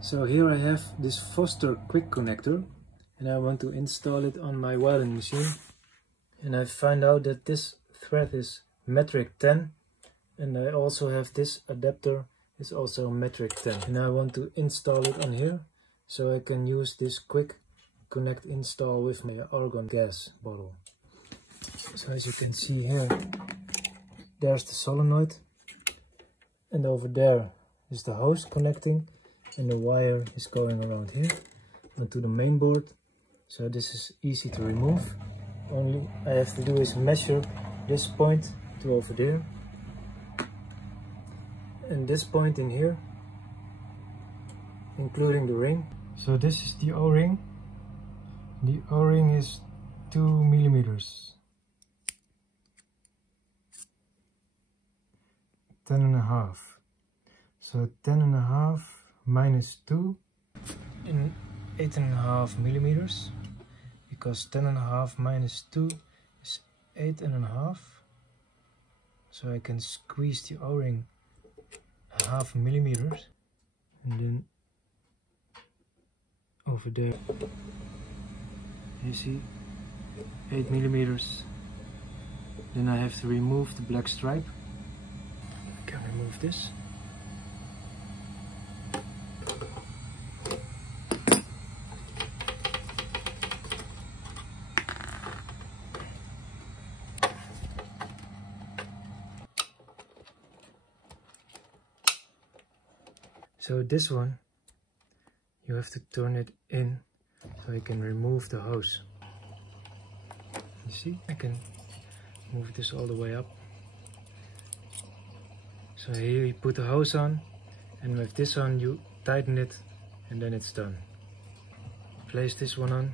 So here I have this Foster quick connector and I want to install it on my welding machine. And I find out that this thread is metric 10 and I also have this adapter, is also metric 10. And I want to install it on here so I can use this quick connect install with my argon gas bottle. So as you can see here, there's the solenoid and over there is the hose connecting and the wire is going around here onto the main board. So this is easy to remove. Only I have to do is measure this point to over there and this point in here, including the ring. So this is the O-ring. The O-ring is 2 millimeters. 10.5. So 10.5 minus 2 in 8.5 millimeters, because 10.5 minus 2 is 8.5. So I can squeeze the O-ring 0.5 millimeters and then over there you see 8 millimeters. Then I have to remove the black stripe. I can remove this. So this one, you have to turn it in so I can remove the hose. You see, I can move this all the way up. So here you put the hose on, and with this on you tighten it and then it's done. Place this one on,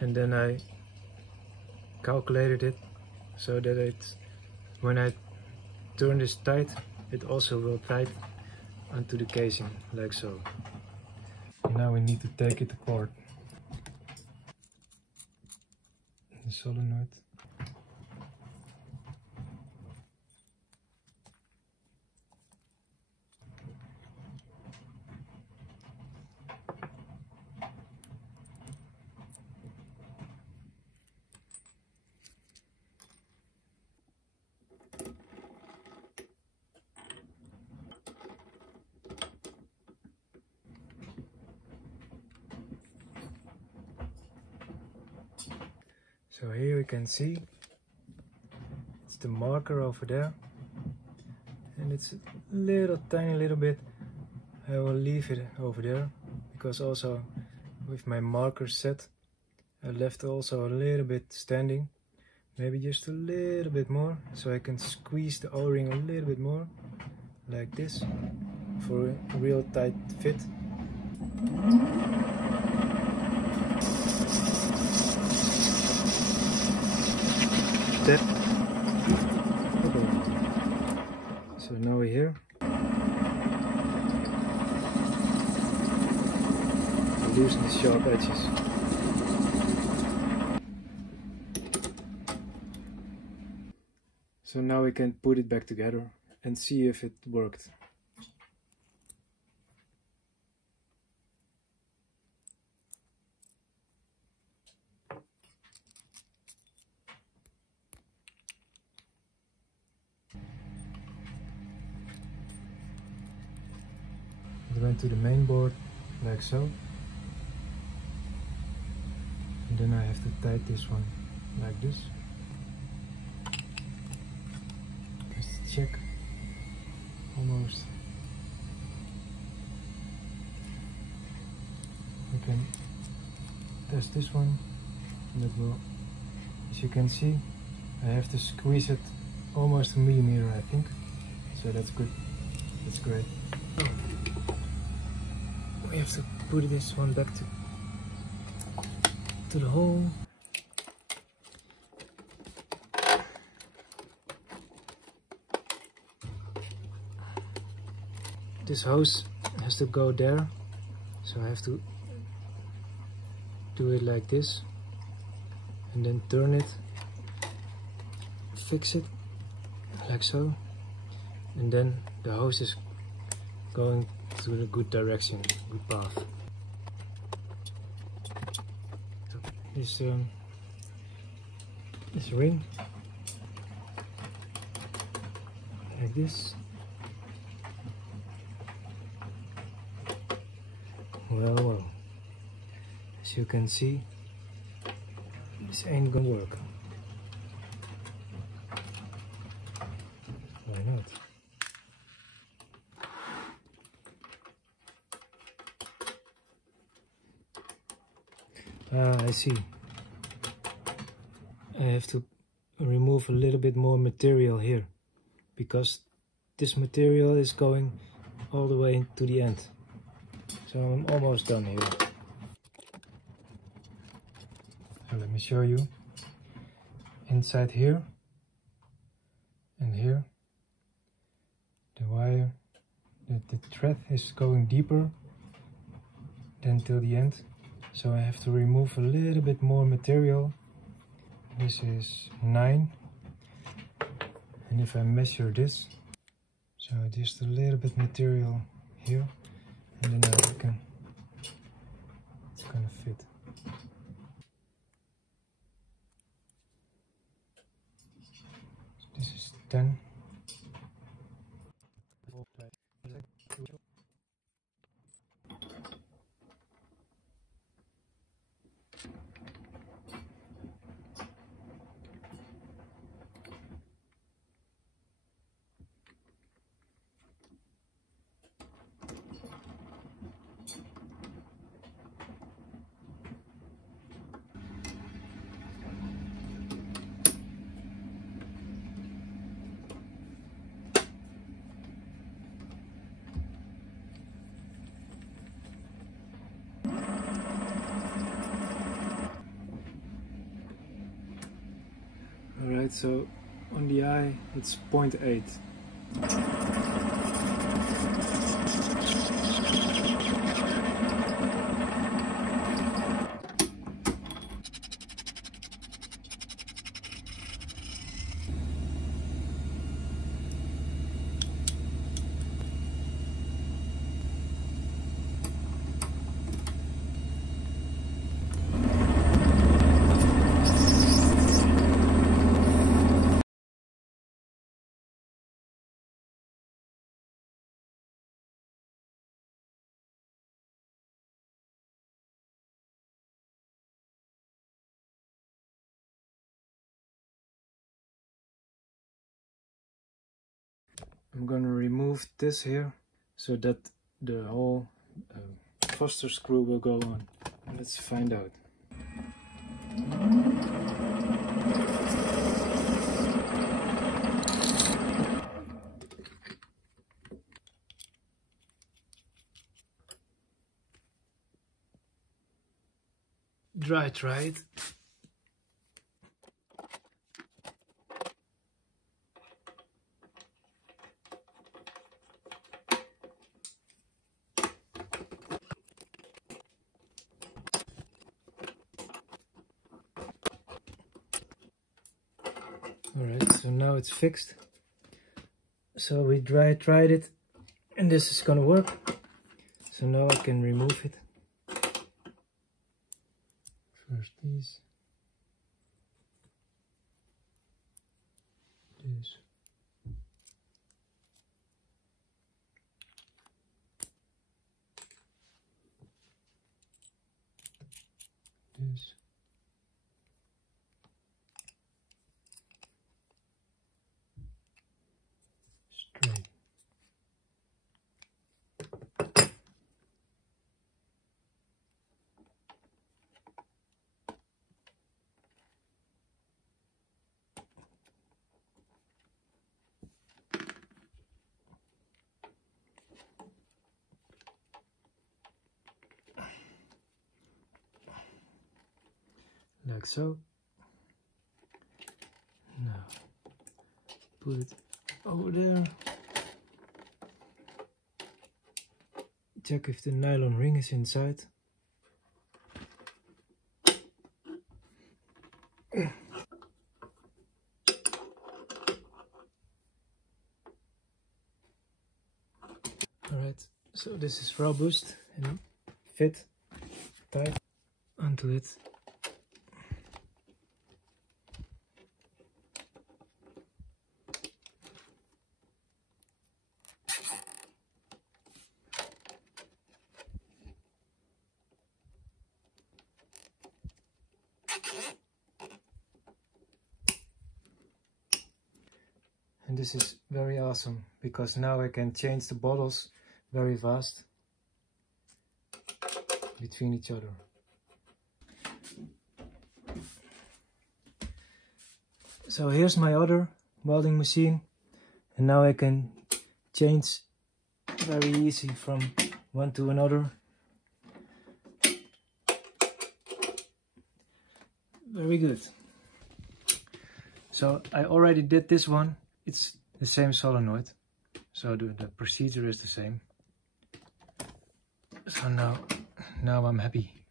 and then I calculated it so that it's, when I turn this tight, it also will tight onto the casing, like so. And now we need to take it apart. The solenoid. So here you can see it's the marker over there, and it's a little tiny little bit. I will leave it over there because also with my marker set I left also a little bit standing, maybe just a little bit more, so I can squeeze the O-ring a little bit more like this for a real tight fit. Tap. So now we're here. Loosen the sharp edges. So now we can put it back together and see if it worked. It went to the main board like so, and then I have to tighten this one like this. Just check, almost. We can test this one, and it will, as you can see, I have to squeeze it almost a millimeter, I think, so that's good, that's great. We have to put this one back to the hole. This hose has to go there, so I have to do it like this and then turn it, fix it like so, and then the hose is going to the good direction, good path. So this ring, like this. Well, as you can see, this ain't gonna work. Why not? I see. I have to remove a little bit more material here, because this material is going all the way to the end. So I'm almost done here. So let me show you. Inside here and here, the wire, the thread is going deeper than till the end. So I have to remove a little bit more material. This is 9. And if I measure this, so just a little bit material here, and then I can, it's gonna fit. So this is 10. Alright, so on the eye it's 0.8. I'm gonna remove this here so that the whole Foster screw will go on. Let's find out. Try it. Alright, so now it's fixed. So we tried it, and this is gonna work. So now I can remove it. First these. This. This. Straight. Like so. Now put it over there. Check if the nylon ring is inside. Alright, so this is robust and fit tight onto it. And this is very awesome because now I can change the bottles very fast between each other. So here's my other welding machine, and now I can change very easy from one to another. Very good. So I already did this one. It's the same solenoid, so the procedure is the same. So now I'm happy.